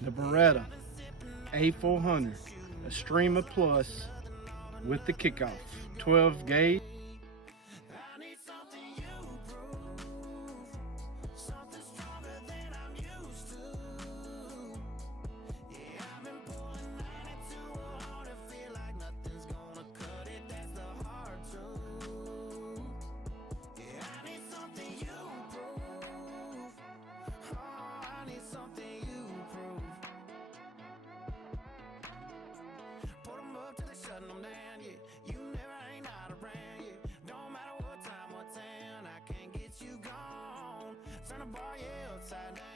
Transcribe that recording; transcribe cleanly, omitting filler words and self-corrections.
The Beretta A400, a Streamer Plus with the kickoff, 12 gauge. Turn the bar, yeah, upside down.